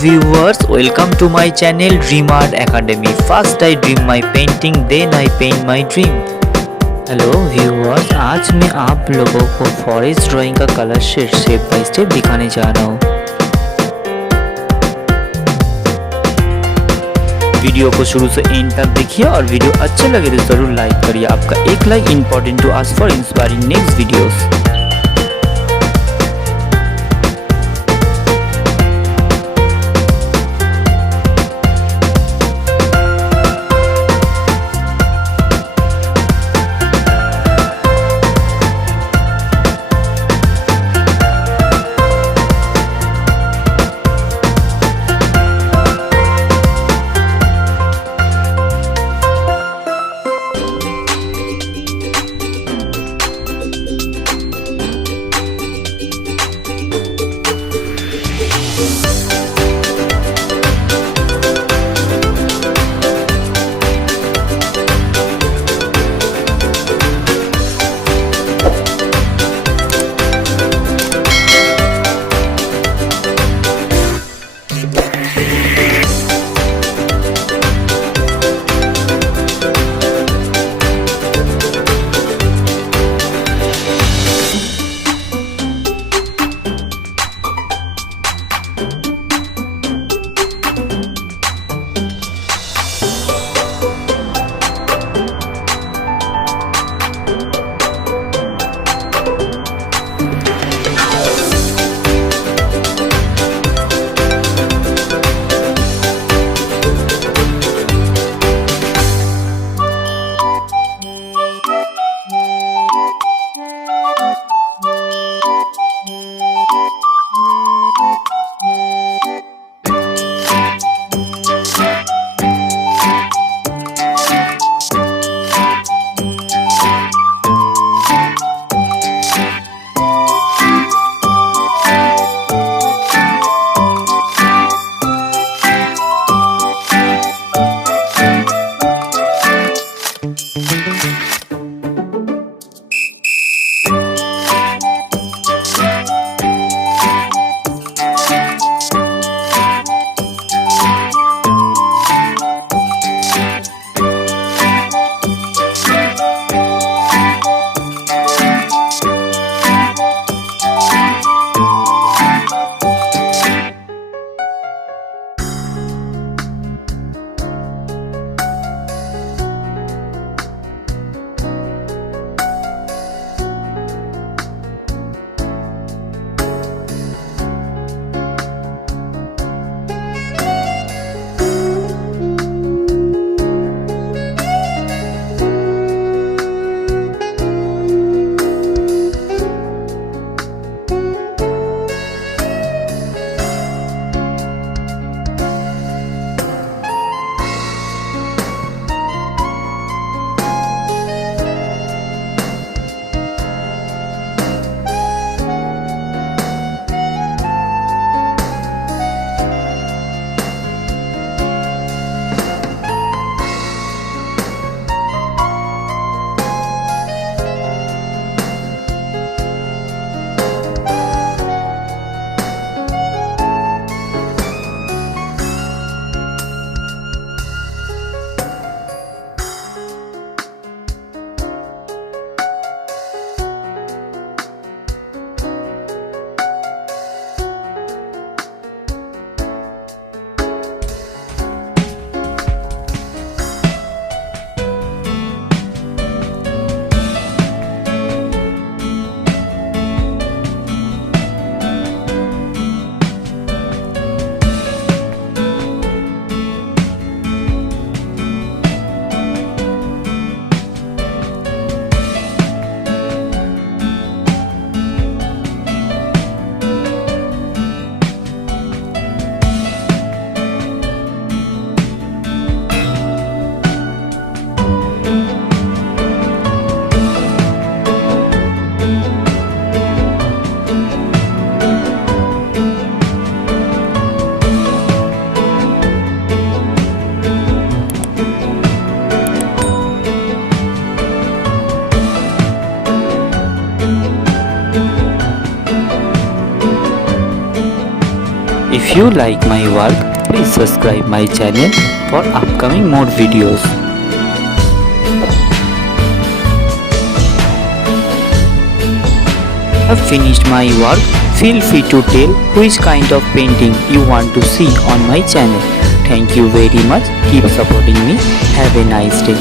viewers, welcome to my channel Dream Art Academy. First I dream my painting, then I paint my dream. Hello viewers, आज मैं आप लोगों को forest drawing का colour shade step by step दिखाने जा रहा हूँ। वीडियो को शुरू से एंड तक देखिए और वीडियो अच्छे लगे तो जरूर लाइक करिए। आपका एक like important to us for inspiring next videos. you like my work, please subscribe my channel for upcoming more videos. Have finished my work. Feel free to tell which kind of painting you want to see on my channel. Thank you very much. Keep supporting me. Have a nice day.